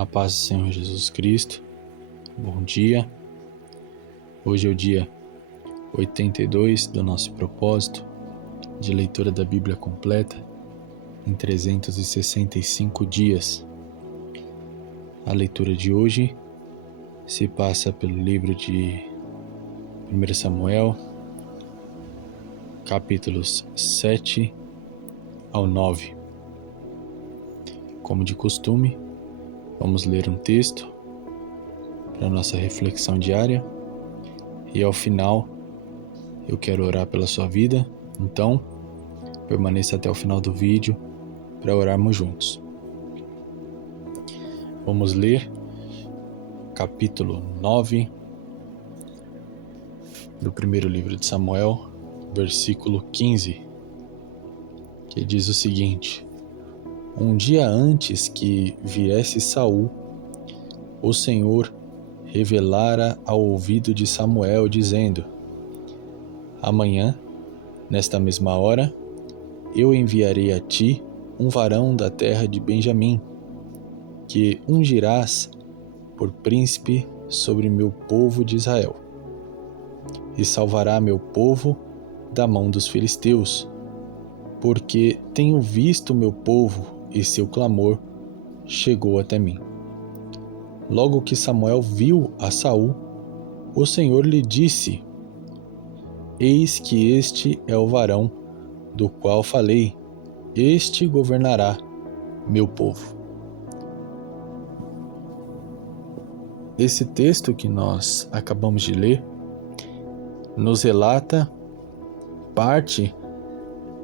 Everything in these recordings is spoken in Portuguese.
A paz do Senhor Jesus Cristo. Bom dia. Hoje é o dia 82 do nosso propósito de leitura da Bíblia completa em 365 dias. A leitura de hoje se passa pelo livro de 1 Samuel, capítulos 7 ao 9. Como de costume, vamos ler um texto para nossa reflexão diária e ao final eu quero orar pela sua vida, então permaneça até o final do vídeo para orarmos juntos. Vamos ler capítulo 9 do primeiro livro de Samuel, versículo 15, que diz o seguinte: Um dia antes que viesse Saul, o Senhor revelara ao ouvido de Samuel, dizendo: Amanhã, nesta mesma hora, eu enviarei a ti um varão da terra de Benjamim, que ungirás por príncipe sobre meu povo de Israel, e salvará meu povo da mão dos filisteus, porque tenho visto meu povo e seu clamor chegou até mim. Logo que Samuel viu a Saul, o Senhor lhe disse: Eis que este é o varão do qual falei, este governará meu povo. Esse texto que nós acabamos de ler nos relata parte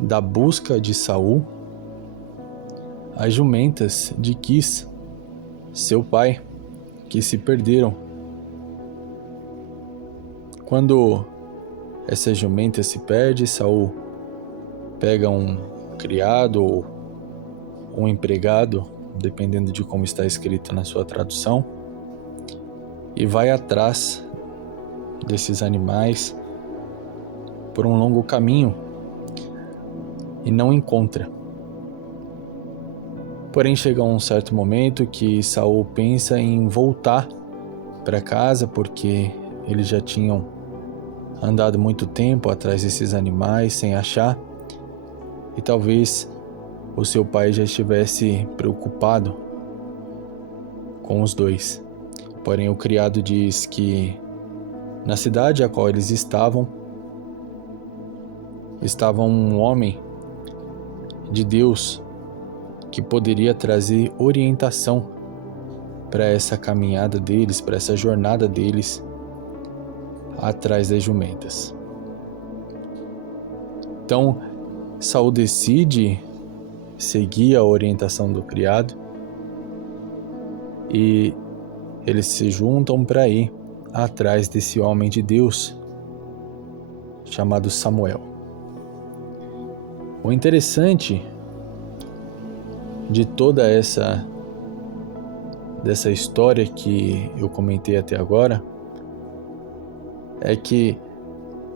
da busca de Saul às jumentas de Quis, seu pai, que se perderam. Quando essa jumenta se perde, Saul pega um criado ou um empregado, dependendo de como está escrito na sua tradução, e vai atrás desses animais por um longo caminho e não encontra. Porém, chega um certo momento que Saul pensa em voltar para casa, porque eles já tinham andado muito tempo atrás desses animais sem achar, e talvez o seu pai já estivesse preocupado com os dois. Porém, o criado diz que na cidade a qual eles estava um homem de Deus que poderia trazer orientação para essa caminhada deles, para essa jornada deles atrás das jumentas. Então, Saul decide seguir a orientação do criado e eles se juntam para ir atrás desse homem de Deus chamado Samuel. O interessante de toda dessa história que eu comentei até agora é que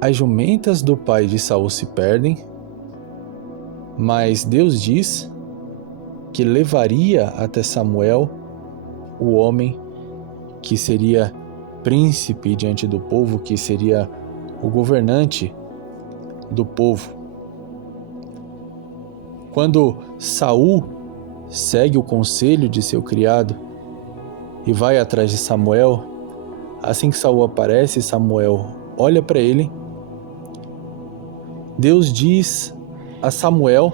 as jumentas do pai de Saul se perdem, mas Deus diz que levaria até Samuel o homem que seria príncipe diante do povo, que seria o governante do povo. Quando Saul segue o conselho de seu criado e vai atrás de Samuel, assim que Saul aparece, Samuel olha para ele. Deus diz a Samuel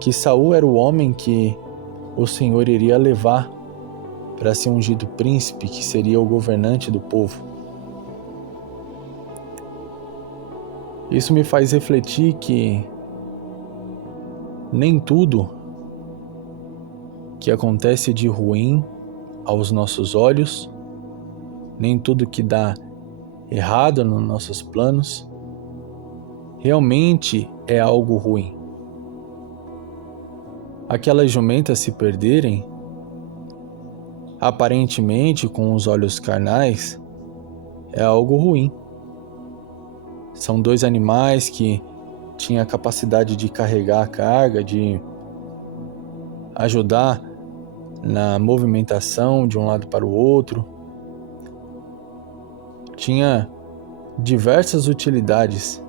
que Saul era o homem que o Senhor iria levar para ser ungido príncipe, que seria o governante do povo. Isso me faz refletir que nem tudo que acontece de ruim aos nossos olhos, nem tudo que dá errado nos nossos planos, realmente é algo ruim. Aquelas jumentas se perderem, aparentemente com os olhos carnais, é algo ruim. São dois animais que tinham a capacidade de carregar a carga, de ajudar na movimentação de um lado para o outro. Tinha diversas utilidades.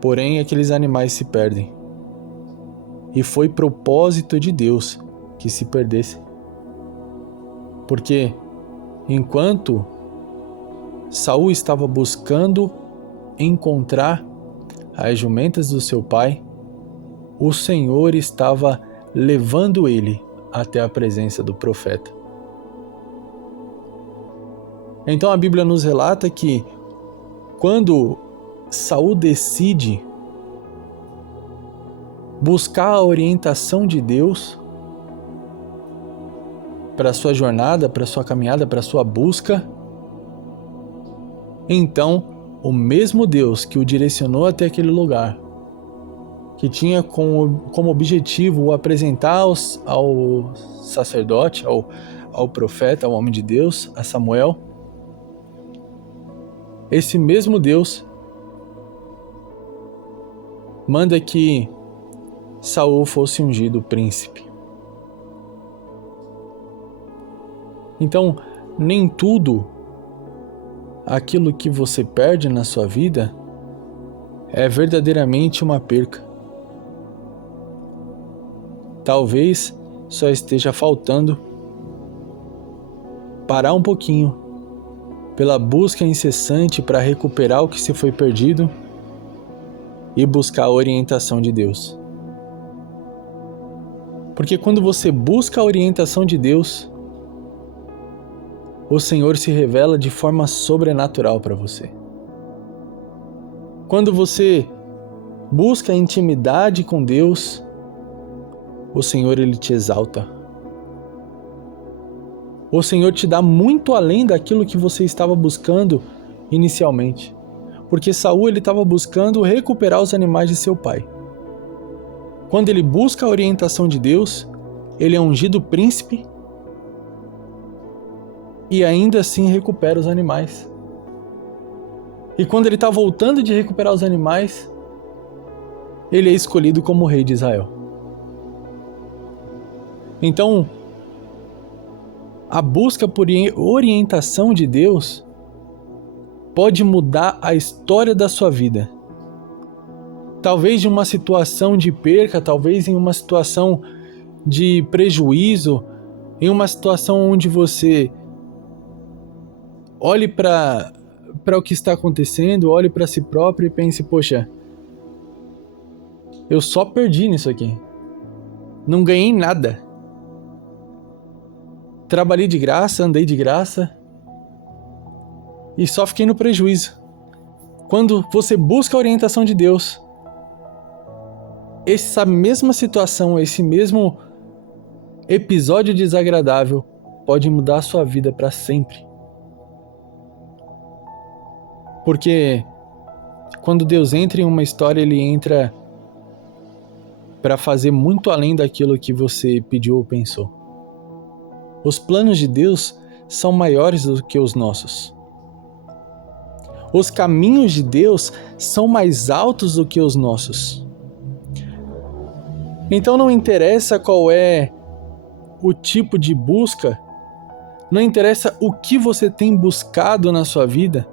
Porém, aqueles animais se perdem. E foi propósito de Deus que se perdesse. Porque enquanto Saul estava buscando encontrar as jumentas do seu pai, o Senhor estava levando ele até a presença do profeta. Então a Bíblia nos relata que quando Saul decide buscar a orientação de Deus para a sua jornada, para a sua caminhada, para a sua busca, então o Deus que o direcionou até aquele lugar, que tinha como objetivo o apresentar ao sacerdote, ao profeta, ao homem de Deus, a Samuel, esse mesmo Deus manda que Saul fosse ungido príncipe. Então, nem tudo aquilo que você perde na sua vida é verdadeiramente uma perca. Talvez só esteja faltando parar um pouquinho pela busca incessante para recuperar o que se foi perdido e buscar a orientação de Deus. Porque quando você busca a orientação de Deus, o Senhor se revela de forma sobrenatural para você. Quando você busca a intimidade com Deus, o Senhor ele te exalta. O Senhor te dá muito além daquilo que você estava buscando inicialmente. Porque Saul ele estava buscando recuperar os animais de seu pai. Quando ele busca a orientação de Deus, ele é ungido príncipe e ainda assim recupera os animais. E quando ele está voltando de recuperar os animais, ele é escolhido como rei de Israel. Então, a busca por orientação de Deus pode mudar a história da sua vida. Talvez de uma situação de perca, talvez em uma situação de prejuízo, em uma situação onde você olhe para o que está acontecendo, olhe para si próprio e pense, poxa, eu só perdi nisso aqui. Não ganhei nada. Trabalhei de graça, andei de graça e só fiquei no prejuízo. Quando você busca a orientação de Deus, essa mesma situação, esse mesmo episódio desagradável pode mudar a sua vida para sempre. Porque quando Deus entra em uma história, Ele entra para fazer muito além daquilo que você pediu ou pensou. Os planos de Deus são maiores do que os nossos. Os caminhos de Deus são mais altos do que os nossos. Então não interessa qual é o tipo de busca, não interessa o que você tem buscado na sua vida,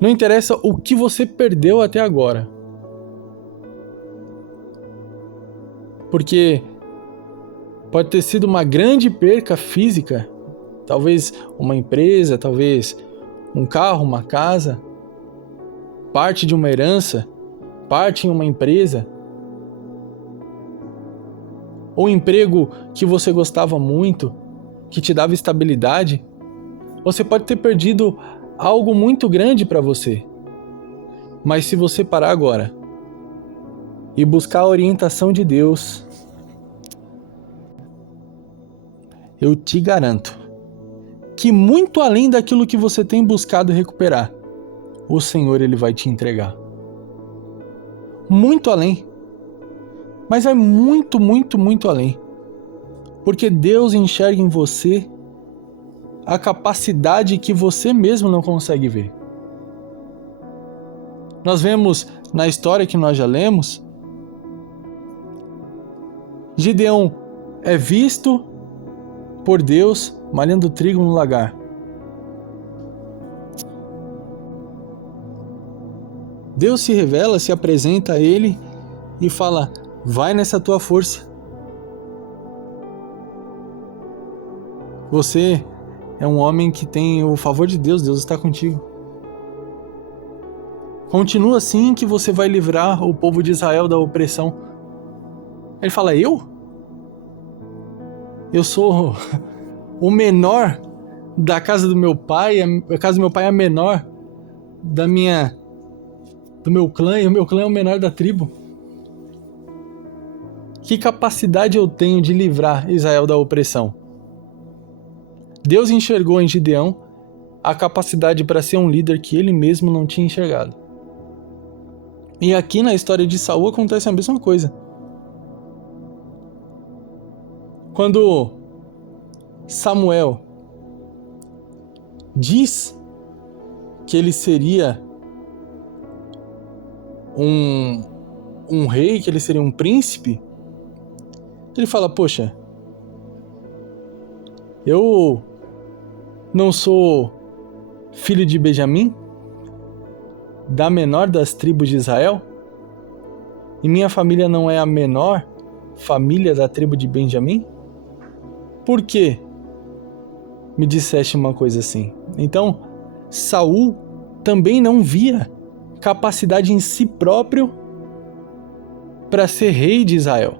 não interessa o que você perdeu até agora. Porque pode ter sido uma grande perca física, talvez uma empresa, talvez um carro, uma casa, parte de uma herança, parte em uma empresa, ou um emprego que você gostava muito, que te dava estabilidade. Você pode ter perdido algo muito grande para você. Mas se você parar agora e buscar a orientação de Deus, eu te garanto que muito além daquilo que você tem buscado recuperar, o Senhor ele vai te entregar. Muito além. Mas é muito, muito, muito além. Porque Deus enxerga em você a capacidade que você mesmo não consegue ver. Nós vemos na história que nós já lemos Gideão é visto por Deus malhando trigo no lagar. Deus se revela, se apresenta a ele e fala: vai nessa tua força. Você é um homem que tem o favor de Deus, Deus está contigo. Continua assim que você vai livrar o povo de Israel da opressão. Ele fala: eu? Eu sou o menor da casa do meu pai, a casa do meu pai é a menor do meu clã, e o meu clã é o menor da tribo. Que capacidade eu tenho de livrar Israel da opressão? Deus enxergou em Gideão a capacidade para ser um líder que ele mesmo não tinha enxergado. E aqui na história de Saul acontece a mesma coisa. Quando Samuel diz que ele seria um rei, que ele seria um príncipe, ele fala: poxa, eu não sou filho de Benjamim, da menor das tribos de Israel, e minha família não é a menor família da tribo de Benjamim? Por que me disseste uma coisa assim? Então, Saul também não via capacidade em si próprio para ser rei de Israel.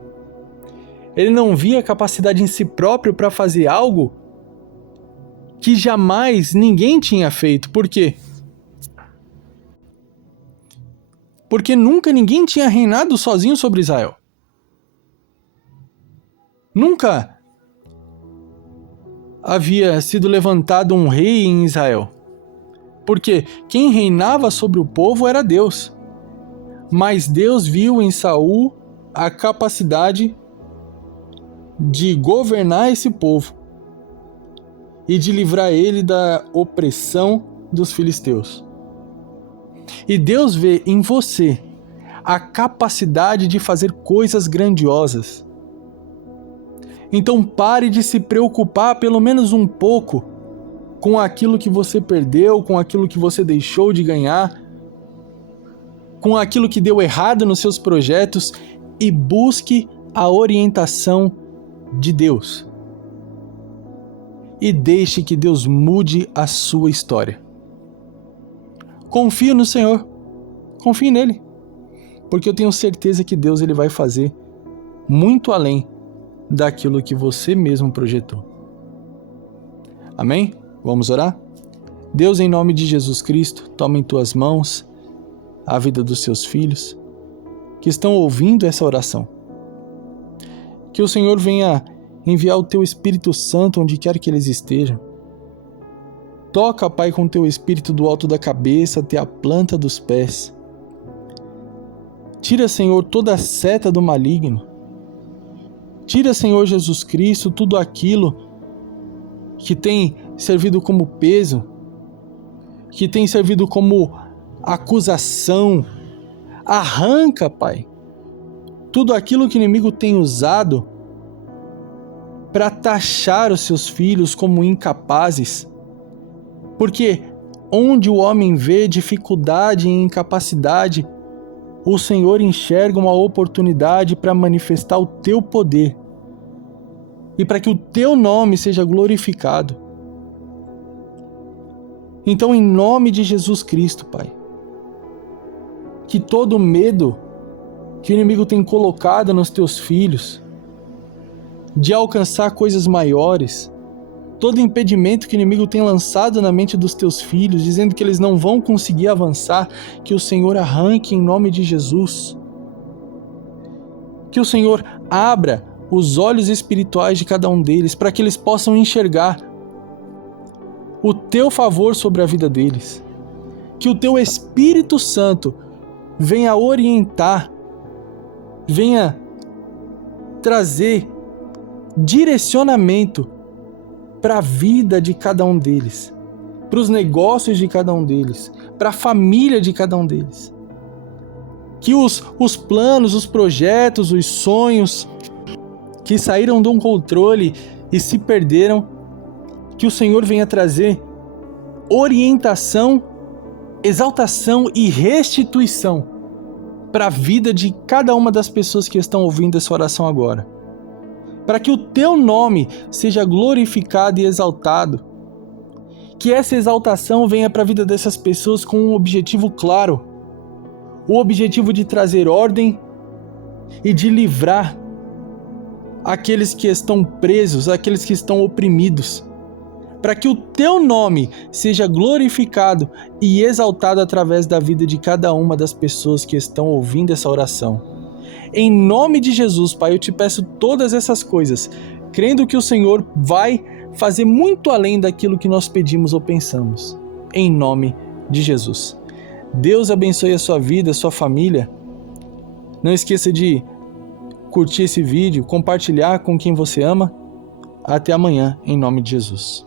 Ele não via capacidade em si próprio para fazer algo que jamais ninguém tinha feito. Por quê? Porque nunca ninguém tinha reinado sozinho sobre Israel. Nunca havia sido levantado um rei em Israel. Porque quem reinava sobre o povo era Deus. Mas Deus viu em Saul a capacidade de governar esse povo e de livrar ele da opressão dos filisteus. E Deus vê em você a capacidade de fazer coisas grandiosas. Então pare de se preocupar pelo menos um pouco com aquilo que você perdeu, com aquilo que você deixou de ganhar, com aquilo que deu errado nos seus projetos, e busque a orientação de Deus. E deixe que Deus mude a sua história. Confie no Senhor. Confie nele. Porque eu tenho certeza que Deus ele vai fazer muito além daquilo que você mesmo projetou. Amém? Vamos orar? Deus, em nome de Jesus Cristo, toma em tuas mãos a vida dos seus filhos que estão ouvindo essa oração. Que o Senhor venha enviar o teu Espírito Santo onde quer que eles estejam. Toca, Pai, com teu Espírito do alto da cabeça até a planta dos pés. Tira, Senhor, toda a seta do maligno. Tira, Senhor Jesus Cristo, tudo aquilo que tem servido como peso, que tem servido como acusação. Arranca, Pai, tudo aquilo que o inimigo tem usado para taxar os seus filhos como incapazes. Porque onde o homem vê dificuldade e incapacidade, o Senhor enxerga uma oportunidade para manifestar o teu poder e para que o teu nome seja glorificado. Então, em nome de Jesus Cristo, Pai, que todo medo que o inimigo tem colocado nos teus filhos de alcançar coisas maiores, todo impedimento que o inimigo tem lançado na mente dos teus filhos, dizendo que eles não vão conseguir avançar, que o Senhor arranque em nome de Jesus. Que o Senhor abra os olhos espirituais de cada um deles, para que eles possam enxergar o teu favor sobre a vida deles. Que o teu Espírito Santo venha orientar, venha trazer direcionamento para a vida de cada um deles, para os negócios de cada um deles, para a família de cada um deles. Que os planos, os projetos, os sonhos que saíram de um controle e se perderam, que o Senhor venha trazer orientação, exaltação e restituição para a vida de cada uma das pessoas que estão ouvindo essa oração agora. Para que o teu nome seja glorificado e exaltado. Que essa exaltação venha para a vida dessas pessoas com um objetivo claro. O objetivo de trazer ordem e de livrar aqueles que estão presos, aqueles que estão oprimidos. Para que o teu nome seja glorificado e exaltado através da vida de cada uma das pessoas que estão ouvindo essa oração. Em nome de Jesus, Pai, eu te peço todas essas coisas, crendo que o Senhor vai fazer muito além daquilo que nós pedimos ou pensamos. Em nome de Jesus. Deus abençoe a sua vida, a sua família. Não esqueça de curtir esse vídeo, compartilhar com quem você ama. Até amanhã, em nome de Jesus.